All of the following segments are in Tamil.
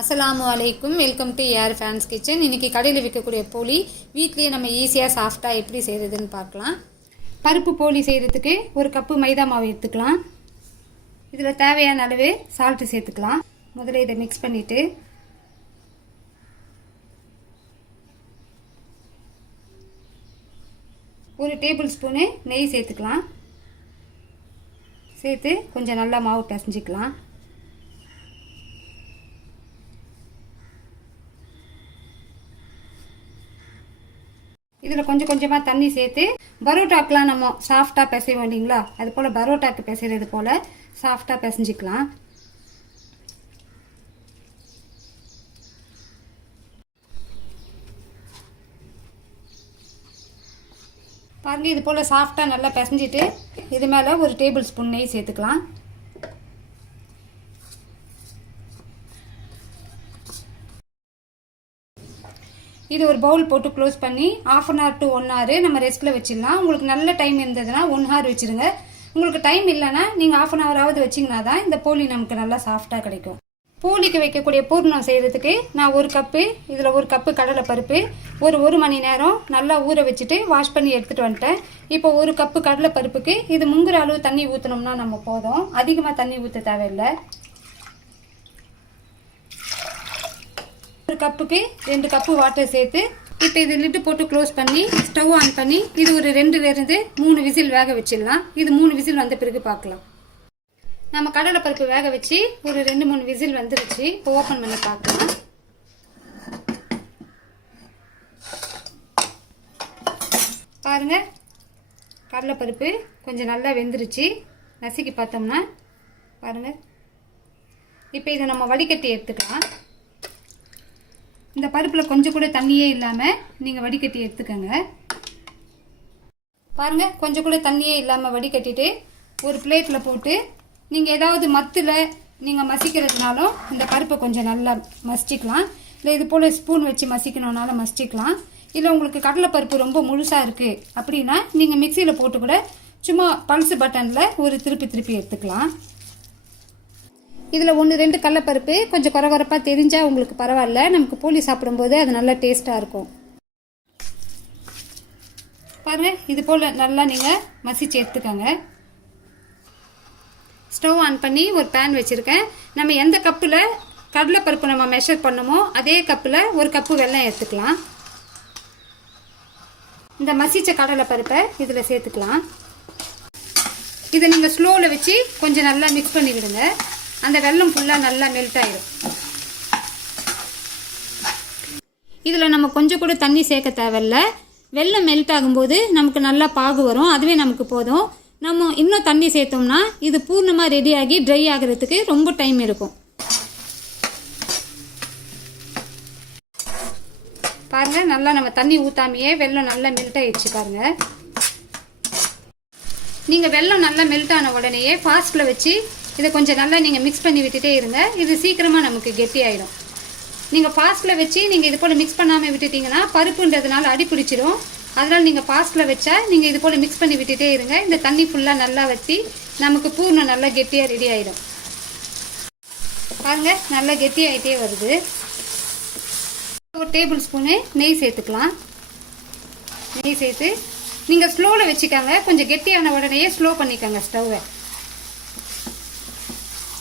அஸ்ஸலாமு அலைக்கும். Welcome to air fans kitchen இன்றைக்கி கடையில் விற்கக்கூடிய போலி வீட்லேயே நம்ம ஈஸியாக சாஃப்டாக எப்படி செய்கிறதுன்னு பார்க்கலாம். பருப்பு போலி செய்கிறதுக்கு ஒரு கப்பு மைதா மாவு எடுத்துக்கலாம். இதில் தேவையான அளவு சால்ட்டு சேர்த்துக்கலாம். முதல்ல இதை மிக்ஸ் பண்ணிவிட்டு ஒரு டேபிள் ஸ்பூனு நெய் சேர்த்துக்கலாம். சேர்த்து கொஞ்சம் நல்லா மாவு பிசைஞ்சிக்கலாம். இதில் கொஞ்சம் கொஞ்சமாக தண்ணி சேர்த்து பரோட்டாக்கெலாம் நம்ம சாஃப்டாக பிசைவோம் இல்லைங்களா அது போல் பரோட்டாக்கு பிசைறது போல் சாஃப்டாக பிசைஞ்சிக்கலாம். பாருங்கள் இது போல் சாஃப்டாக நல்லா பிசைஞ்சிட்டு இது மேலே ஒரு டேபிள் ஸ்பூன் நெய் சேர்த்துக்கலாம். இது ஒரு பவுல் போட்டு க்ளோஸ் பண்ணி half an hour to one hour நம்ம ரெஸ்ட்டில் வச்சிடலாம். உங்களுக்கு நல்ல டைம் இருந்ததுன்னா ஒன் ஹவர் வச்சிருங்க. உங்களுக்கு டைம் இல்லைன்னா நீங்கள் ஆஃப் அன் ஹவராவது வச்சிங்கன்னா தான் இந்த போலி நமக்கு நல்லா சாஃப்டாக கிடைக்கும். போலிக்கு வைக்கக்கூடிய பூர்ணம் செய்கிறதுக்கு நான் ஒரு கப்பு இதில் ஒரு கப்பு கடலை பருப்பு ஒரு ஒரு மணி நேரம் நல்லா ஊற வச்சுட்டு வாஷ் பண்ணி எடுத்துகிட்டு வந்துட்டேன். இப்போ ஒரு கப்பு கடலை பருப்புக்கு இது முங்குற அளவு தண்ணி ஊற்றினோம்னா நம்ம போதும். அதிகமாக தண்ணி ஊற்ற தேவையில்லை. ஒரு கப்புக்கு ரெண்டு கப்பு வாட்டர் சேர்த்து இப்போ இது லிட்டு போட்டு க்ளோஸ் பண்ணி ஸ்டவ் ஆன் பண்ணி இது ஒரு ரெண்டுலேருந்து மூணு விசில் வேக வச்சிடலாம். இது மூணு விசில் வந்த பிறகு பார்க்கலாம். நம்ம கடலை பருப்பு வேக வச்சு ஒரு ரெண்டு மூணு விசில் வந்துருச்சு. இப்போ ஓப்பன் பண்ணி பார்க்கலாம். பாருங்க கடலைப்பருப்பு கொஞ்சம் நல்லா வெந்துருச்சு. நசுக்கி பார்த்தோம்னா பாருங்க. இப்போ இதை நம்ம வடிகட்டி எடுத்துக்கலாம். இந்த பருப்பில் கொஞ்சம் கூட தண்ணியே இல்லாமல் நீங்கள் வடிகட்டி எடுத்துக்கோங்க. பாருங்கள் கொஞ்சம் கூட தண்ணியே இல்லாமல் வடிகட்டிட்டு ஒரு பிளேட்டில் போட்டு நீங்கள் ஏதாவது மத்தில் நீங்கள் மசிக்கிறதுனாலும் இந்த பருப்பை கொஞ்சம் நல்லா மசிச்சிக்கலாம். இல்லை இது போல் ஸ்பூன் வச்சு மசிக்கணுன்னாலும் மசிச்சிக்கலாம். இல்லை உங்களுக்கு கடலைப்பருப்பு ரொம்ப முழுசாக இருக்குது அப்படின்னா நீங்கள் மிக்சியில் போட்டு கூட சும்மா பல்ஸ் பட்டனில் ஒரு திருப்பி திருப்பி எடுத்துக்கலாம். இதில் ஒன்று ரெண்டு கடலப்பருப்பு. கொஞ்சம் குறகுறப்பாக தெரிஞ்சால் உங்களுக்கு பரவாயில்ல. நமக்கு போலி சாப்பிடும்போது அது நல்லா டேஸ்ட்டாக இருக்கும். பாருங்கள் இது போல் நல்லா நீங்கள் மசிச்சு எடுத்துக்கோங்க. ஸ்டவ் ஆன் பண்ணி ஒரு பேன் வச்சுருக்கேன். நம்ம எந்த கப்பில் கடலைப்பருப்பு நம்ம மெஷர் பண்ணமோ அதே கப்பில் ஒரு கப்பு வெள்ளம் எடுத்துக்கலாம். இந்த மசித்த கடலைப்பருப்பை இதில் சேர்த்துக்கலாம். இதை நீங்கள் ஸ்லோவில் வச்சு கொஞ்சம் நல்லா மிக்ஸ் பண்ணி விடுங்க அந்த வெல்லம் ஃபுல்லாக நல்லா மெல்ட் ஆயிடும் இதில் நம்ம கொஞ்சம் கூட தண்ணி சேர்க்க தேவையில்ல. வெல்லம் மெல்ட் ஆகும்போது நமக்கு நல்லா பாகு வரும். அதுவே நமக்கு போதும். நம்ம இன்னும் தண்ணி சேர்த்தோம்னா இது பூர்ணமாக ரெடியாகி ட்ரை ஆகிறதுக்கு ரொம்ப டைம் இருக்கும் பாருங்கள் நல்லா நம்ம தண்ணி ஊற்றாமையே வெள்ளம் நல்லா மெல்ட் ஆயிடுச்சு பாருங்கள் நீங்கள் வெள்ளம் நல்லா மெல்ட் ஆன உடனேயே ஃபாஸ்ட்டில் வச்சு இதை கொஞ்சம் நல்லா நீங்கள் மிக்ஸ் பண்ணி விட்டுட்டே இருங்க. இது சீக்கிரமாக நமக்கு கெட்டியாயிடும் நீங்கள் ஃபாஸ்ட்டில் வச்சு நீங்கள் இது போல் மிக்ஸ் பண்ணாமல் விட்டுட்டிங்கன்னா பருப்புன்றதுனால அடி பிடிச்சிடும் அதனால் நீங்கள் ஃபாஸ்ட்டில் வச்சா நீங்கள் இது போல் மிக்ஸ் பண்ணி விட்டுட்டே இருங்க. இந்த தண்ணி ஃபுல்லாக நல்லா வற்றி நமக்கு பூர்ணம் நல்லா கெட்டியாக ரெடி ஆகிடும் பாருங்கள் நல்லா கெட்டியாகிட்டே வருது. ஒரு டேபிள் ஸ்பூனு நெய் சேர்த்துக்கலாம். நெய் சேர்த்து நீங்கள் ஸ்லோவில் வச்சுக்கோங்க. கொஞ்சம் கெட்டியான உடனேயே ஸ்லோ பண்ணிக்கோங்க ஸ்டவ்வை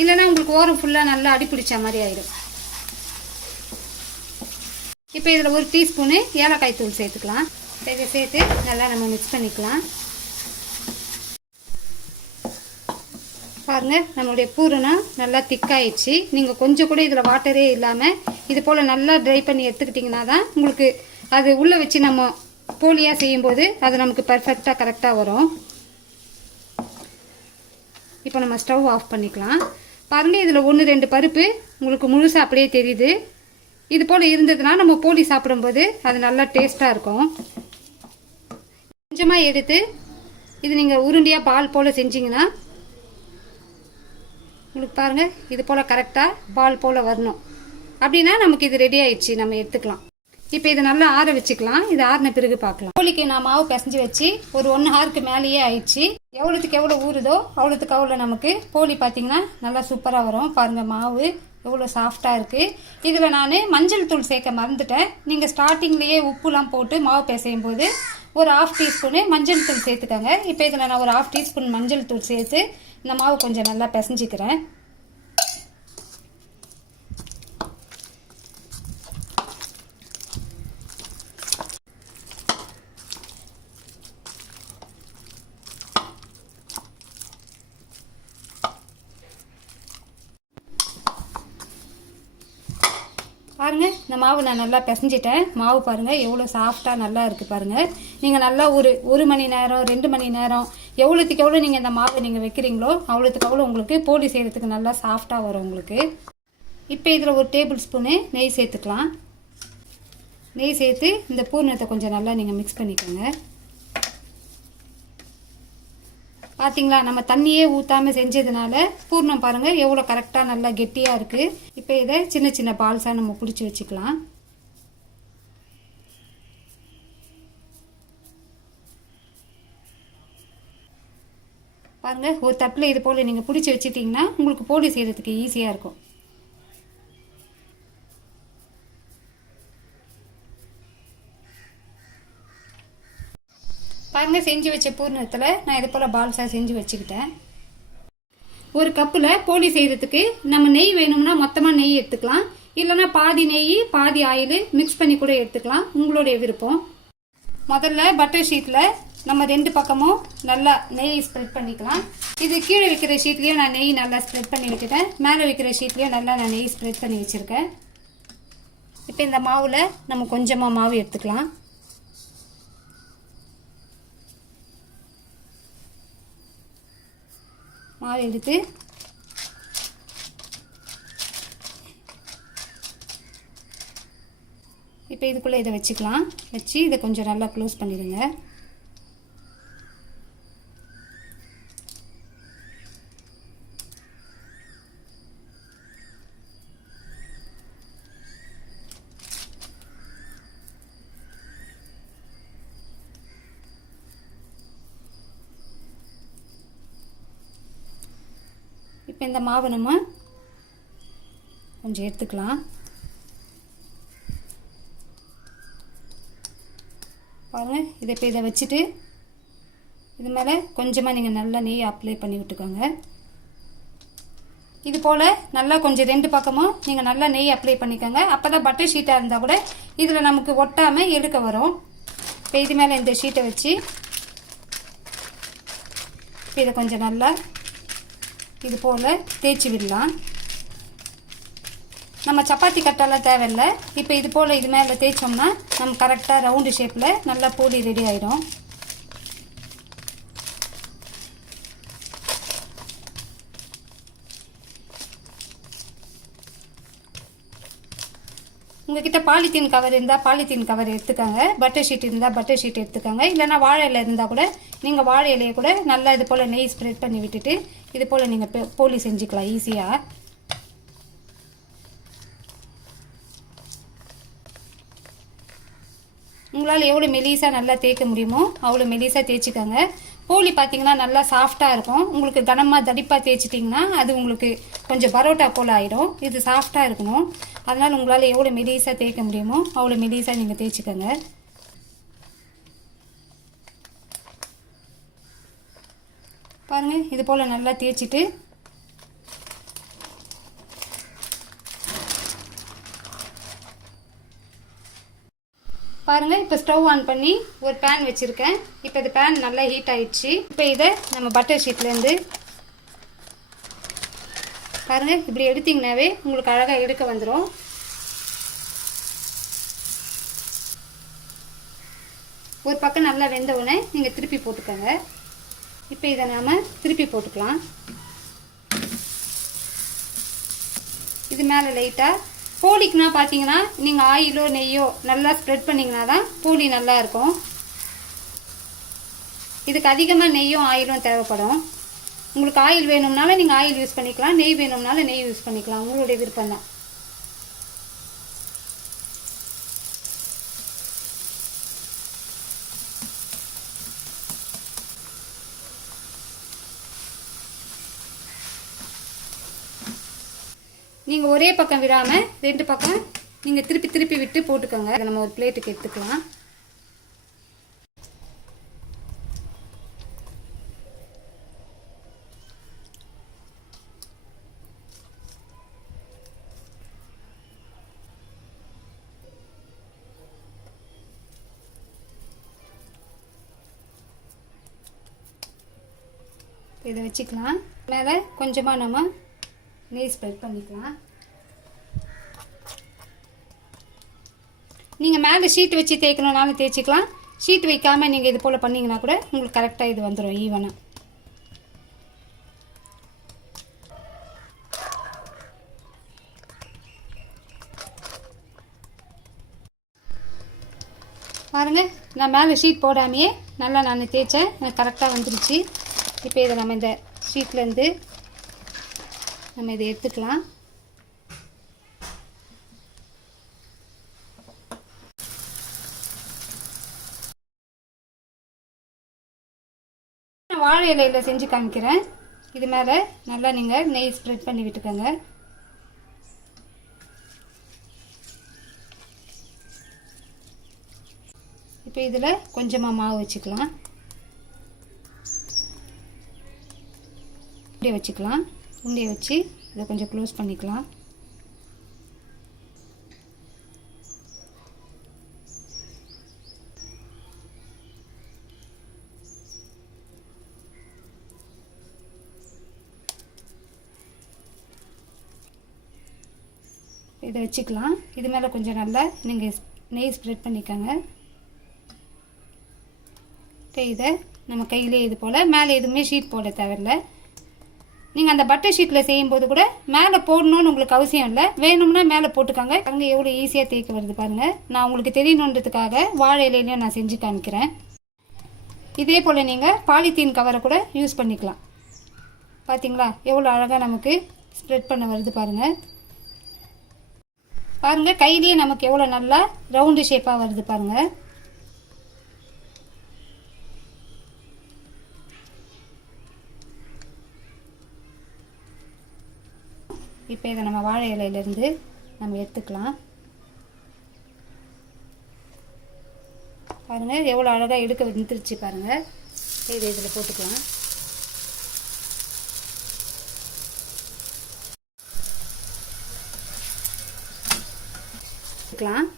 இல்லைன்னா உங்களுக்கு ஓரம் ஃபுல்லாக நல்லா அடிப்பிடிச்ச மாதிரி ஆயிடும். இப்போ இதில் ஒரு டீஸ்பூனு ஏலக்காய் தூள் சேர்த்துக்கலாம். இதை சேர்த்து நல்லா நம்ம மிக்ஸ் பண்ணிக்கலாம். பாருங்கள் நம்மளுடைய பூரணம் நல்லா திக்காயிடுச்சு நீங்கள் கொஞ்சம் கூட இதில் வாட்டரே இல்லாமல் இது போல் நல்லா ட்ரை பண்ணி எடுத்துக்கிட்டிங்கன்னா தான் உங்களுக்கு அது உள்ளே வச்சு நம்ம போலியாக செய்யும்போது அது நமக்கு பர்ஃபெக்டாக கரெக்டாக வரும். இப்போ நம்ம ஸ்டவ் ஆஃப் பண்ணிக்கலாம். பாருங்கள் இதில் ஒன்று ரெண்டு பருப்பு. உங்களுக்கு முழுசாக அப்படியே தெரியுது. இது போல் இருந்ததுன்னா நம்ம போலி சாப்பிடும்போது அது நல்லா டேஸ்ட்டாக இருக்கும். கொஞ்சமாக எடுத்து இது நீங்கள் உருண்டியாக பால் போல் செஞ்சீங்கன்னா உங்களுக்கு பாருங்கள் இது போல் கரெக்டாக பால் போல் வரணும். அப்படின்னா நமக்கு இது ரெடி ஆயிடுச்சு நம்ம எடுத்துக்கலாம். இப்போ இதை நல்லா ஆற வச்சுக்கலாம். இது ஆறின பிறகு பார்க்கலாம். கோழிக்கு நான் மாவு பிசைஞ்சு வச்சு ஒரு ஒன்று ஹாருக்கு மேலேயே ஆயிடுச்சு. எவ்வளோத்துக்கு எவ்வளோ ஊறுதோ அவ்வளோத்துக்கு அவ்வளோ நமக்கு கோழி பார்த்தீங்கன்னா நல்லா சூப்பராக வரும். பாருங்கள் மாவு எவ்வளோ சாஃப்டாக இருக்குது இதில் நான் மஞ்சள் தூள் சேர்க்க மறந்துட்டேன். நீங்கள் ஸ்டார்டிங்லேயே உப்புலாம் போட்டு மாவு பிசையும் போது ஒரு ஆஃப் டீஸ்பூனு மஞ்சள் தூள் சேர்த்துக்கோங்க. இப்போ இதில் நான் ஒரு ஆஃப் டீஸ்பூன் மஞ்சள் தூள் சேர்த்து இந்த மாவு கொஞ்சம் நல்லா பிசைஞ்சிக்கிறேன் பாருங்க இந்த மாவு நான் நல்லா பிசைஞ்சிட்டேன். மாவு பாருங்கள் எவ்வளோ சாஃப்டாக நல்லா இருக்குது பாருங்கள் நீங்கள் நல்லா ஒரு ஒரு மணி நேரம் ரெண்டு மணி நேரம் எவ்வளோத்துக்கு எவ்வளோ நீங்கள் இந்த மாவை நீங்கள் வைக்கிறீங்களோ அவ்வளோத்துக்கு அவ்வளோ உங்களுக்கு போலி செய்கிறதுக்கு நல்லா சாஃப்டாக வரும் உங்களுக்கு. இப்போ இதில் ஒரு டேபிள் ஸ்பூனு நெய் சேர்த்துக்கலாம். நெய் சேர்த்து இந்த பூர்ணத்தை கொஞ்சம் நல்லா நீங்கள் மிக்ஸ் பண்ணிக்கோங்க. பார்த்தீங்களா நம்ம தண்ணியே ஊற்றாமல் செஞ்சதுனால பூர்ணம் பாருங்கள் எவ்வளோ கரெக்டாக நல்லா கெட்டியாக இருக்குது இப்போ இதை சின்ன சின்ன பால்ஸாக நம்ம பிடிச்சி வச்சுக்கலாம். பாருங்கள் ஒரு தட்டில் இது போல் நீங்கள் பிடிச்சி வச்சிட்டிங்கன்னா உங்களுக்கு போலி செய்கிறதுக்கு ஈஸியாக இருக்கும். பாருங்கள் செஞ்சு வச்ச பூர்ணத்தில் நான் இது போல் பால்ஸாக செஞ்சு வச்சுக்கிட்டேன். ஒரு கப்பில் போலி செய்கிறதுக்கு நம்ம நெய் வேணும்னா மொத்தமாக நெய் எடுத்துக்கலாம். இல்லைன்னா பாதி நெய் பாதி ஆயில் மிக்ஸ் பண்ணி கூட எடுத்துக்கலாம். உங்களுடைய விருப்பம். முதல்ல பட்டர் ஷீட்டில் நம்ம ரெண்டு பக்கமும் நல்லா நெய் ஸ்ப்ரெட் பண்ணிக்கலாம். இது கீழே வைக்கிற ஷீட்லேயும் நான் நெய் நல்லா ஸ்ப்ரெட் பண்ணி வச்சுட்டேன். மேலே வைக்கிற ஷீட்லேயும் நல்லா நான் நெய் ஸ்ப்ரெட் பண்ணி வச்சுருக்கேன். இப்போ இந்த மாவில் நம்ம கொஞ்சமாக மாவு எடுத்துக்கலாம். மாவு எடுத்து இப்போ இதுக்குள்ளே இதை வச்சுக்கலாம். வச்சு இதை கொஞ்சம் நல்லா க்ளோஸ் பண்ணிடுங்க. இப்போ இந்த மாவை நம்ம கொஞ்சம் எடுத்துக்கலாம். பாருங்கள் இதை இப்போ இதை வச்சுட்டு இது மேலே கொஞ்சமாக நீங்கள் நல்லா நெய் அப்ளை பண்ணி விட்டுக்கோங்க. இது போல் நல்லா கொஞ்சம் ரெண்டு பக்கமும் நீங்கள் நல்லா நெய் அப்ளை பண்ணிக்கோங்க. அப்போ தான் பட்டர் ஷீட்டாக இருந்தால் கூட இதில் நமக்கு ஒட்டாமல் எடுக்க வரும். இப்போ இது மேலே இந்த ஷீட்டை வச்சு இப்போ இதை கொஞ்சம் நல்லா இது போல் தேய்ச்சி விடலாம். நம்ம சப்பாத்தி கட்டெல்லாம் தேவையில்லை. இப்போ இது போல் இது மேலே தேய்ச்சோம்னா நம்ம கரெக்டாக ரவுண்டு ஷேப்பில் நல்லா பூரி ரெடி ஆகிடும் உங்ககிட்ட பாலித்தீன் கவர் இருந்தால் பாலித்தீன் கவர் எடுத்துக்கோங்க. பட்டர் ஷீட் இருந்தால் பட்டர் ஷீட் எடுத்துக்கோங்க. இல்லைனா வாழை இலை இருந்தால் கூட நீங்கள் வாழை இலையை கூட நல்லா இது போல் நெய் ஸ்ப்ரெட் பண்ணி விட்டுட்டு இது போல் நீங்கள் போலி செஞ்சுக்கலாம் ஈஸியாக உங்களால் எவ்வளோ மெலிசாக நல்லா தேய்க்க முடியுமோ அவ்வளோ மெலிசாக தேய்ச்சிக்கோங்க. போலி பார்த்தீங்கன்னா நல்லா சாஃப்டாக இருக்கும். உங்களுக்கு கனமாக தடிப்பாக தேய்ச்சிட்டிங்கன்னா அது உங்களுக்கு கொஞ்சம் பரோட்டா போல் ஆகிடும் இது சாஃப்டாக இருக்கணும். அதனால் உங்களால் எவ்வளோ மெலிசாக தேய்க்க முடியுமோ அவ்வளோ மெலிசாக நீங்கள் தேய்ச்சிக்கோங்க. பாருங்கள் இது போல் நல்லா தேய்ச்சிட்டு பாருங்கள் இப்போ ஸ்டவ் ஆன் பண்ணி ஒரு பேன் வச்சுருக்கேன். இப்போ இது பேன் நல்லா ஹீட் ஆயிடுச்சு. இப்போ இதை நம்ம பட்டர் ஷீட்லேருந்து பாருங்கள் இப்படி எடுத்தீங்கன்னாவே உங்களுக்கு அழகாக எடுக்க வந்துடும் ஒரு பக்கம் நல்லா வெந்த உடனே நீங்கள் திருப்பி போட்டுக்கோங்க. இப்போ இதை நாம் திருப்பி போட்டுக்கலாம். இது மேலே லைட்டாக போலிக்குனா பார்த்தீங்கன்னா நீங்கள் ஆயிலோ நெய்யோ நல்லா ஸ்ப்ரெட் பண்ணிங்கன்னா தான் போலி நல்லா இருக்கும். இதுக்கு அதிகமாக நெய்யும் ஆயிலும் தேவைப்படும். உங்களுக்கு ஆயில் வேணும்னாலும் நீங்கள் ஆயில் யூஸ் பண்ணிக்கலாம். நெய் வேணும்னாலும் நெய் யூஸ் பண்ணிக்கலாம். உங்களுடைய விருப்பம் தான். நீங்கள் ஒரே பக்கம் விடாமல் ரெண்டு பக்கம் நீங்கள் திருப்பி திருப்பி விட்டு போட்டுக்கோங்க. அதை நம்ம ஒரு பிளேட்டுக்கு எடுத்துக்கலாம். இதை வச்சுக்கலாம். மேலே கொஞ்சமாக நம்ம நெய் ஸ்ப்ரெட் பண்ணிக்கலாம். நீங்கள் மேலே ஷீட் வச்சு தேய்க்கணுன்னாலும் தேய்ச்சிக்கலாம். ஷீட் வைக்காமல் நீங்கள் இது போல் பண்ணிங்கன்னா கூட உங்களுக்கு கரெக்டாக இது வந்துடும் ஈவனாக பாருங்கள் நான் மேலே ஷீட் போடாமையே நல்லா நான் தேய்ச்சேன். எனக்கு கரெக்டாக வந்துருச்சு. இப்போ இதை நம்ம இந்த ஷீட்லேருந்து நம்ம இதை எடுத்துக்கலாம். நான் வாழை இலையில் செஞ்சு காமிக்கிறேன். இது மேலே நல்லா நீங்கள் நெய் ஸ்ப்ரெட் பண்ணி விட்டுக்கோங்க. இப்போ இதில் கொஞ்சமாக மாவு வச்சுக்கலாம். உண்டியை வச்சுக்கலாம். உண்டியை வச்சு இதை கொஞ்சம் க்ளோஸ் பண்ணிக்கலாம். இதை வச்சுக்கலாம். இது மேலே கொஞ்சம் நல்லா நீங்கள் நெய் ஸ்ப்ரெட் பண்ணிக்கோங்க. இதை நம்ம கையிலே இது போல் மேலே எதுவுமே ஷீட் போட தேவையில்ல. நீங்கள் அந்த பட்டர் ஷீட்டில் செய்யும்போது கூட மேலே போடணும்னு உங்களுக்கு அவசியம் இல்லை. வேணும்னா மேலே போட்டுக்காங்க. அங்கே எவ்வளோ ஈஸியாக தேய்க்க வருது பாருங்கள் நான் உங்களுக்கு தெரியணுன்றதுக்காக வாழை இலையிலையும் நான் செஞ்சு காமிக்கிறேன். இதே போல் நீங்கள் பாலித்தீன் கவரை கூட யூஸ் பண்ணிக்கலாம். பார்த்தீங்களா எவ்வளோ அழகாக நமக்கு ஸ்ப்ரெட் பண்ண வருது பாருங்கள் பாருங்கள் கையிலேயே நமக்கு எவ்வளோ நல்லா ரவுண்டு ஷேப்பாக வருது பாருங்கள் இப்போ இதை நம்ம வாழை இலையிலேருந்து நம்ம எடுத்துக்கலாம். பாருங்கள் எவ்வளோ அழகாக எடுக்க வந்துருச்சு பாருங்கள் இதை இதில் போட்டுக்கலாம். எடுத்துக்கலாம்.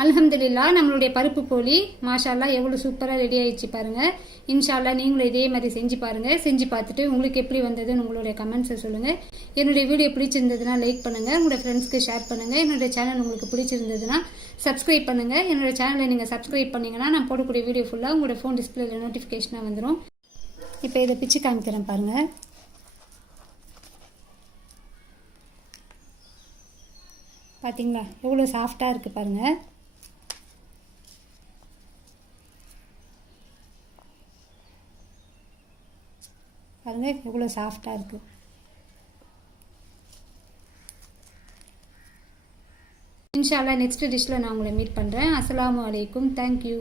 அலமதுல்லா நம்மளுடைய பருப்பு போலி மாஷால்லா எவ்வளோ சூப்பராக ரெடி ஆயிடுச்சு பாருங்கள் இன்ஷால்லா நீங்களும் இதே மாதிரி செஞ்சு பாருங்கள் செஞ்சு பார்த்துட்டு உங்களுக்கு எப்படி வந்ததுன்னு உங்களுடைய கமெண்ட்ஸை சொல்லுங்கள் என்னுடைய வீடியோ பிடிச்சிருந்ததுன்னா லைக் பண்ணுங்கள் உங்களுடைய ஃப்ரெண்ட்ஸ்க்கு ஷேர் பண்ணுங்கள் என்னுடைய சேனல் உங்களுக்கு பிடிச்சிருந்ததுன்னா சப்ஸ்கிரைப் பண்ணுங்கள் என்னோடய சேனலை நீங்கள் சப்ஸ்கிரைப் பண்ணிங்கன்னா நான் போடக்கூடிய வீடியோ ஃபுல்லாக உங்களோட ஃபோன் டிஸ்பிளேயில் நோட்டிஃபிகேஷனாக வந்துடும் இப்போ இதை பிச்சு காமிக்கிறேன் பாருங்கள் பார்த்தீங்களா எவ்வளோ சாஃப்டாக இருக்குது பாருங்கள் பாருங்கள் எவ்வளோ சாஃப்டாக இருக்குது இன்ஷால்லா நெக்ஸ்ட் டிஷ்ஷில் நான் உங்களை மீட் பண்ணுறேன் அஸ்லாம் அலைக்கும். தேங்க்யூ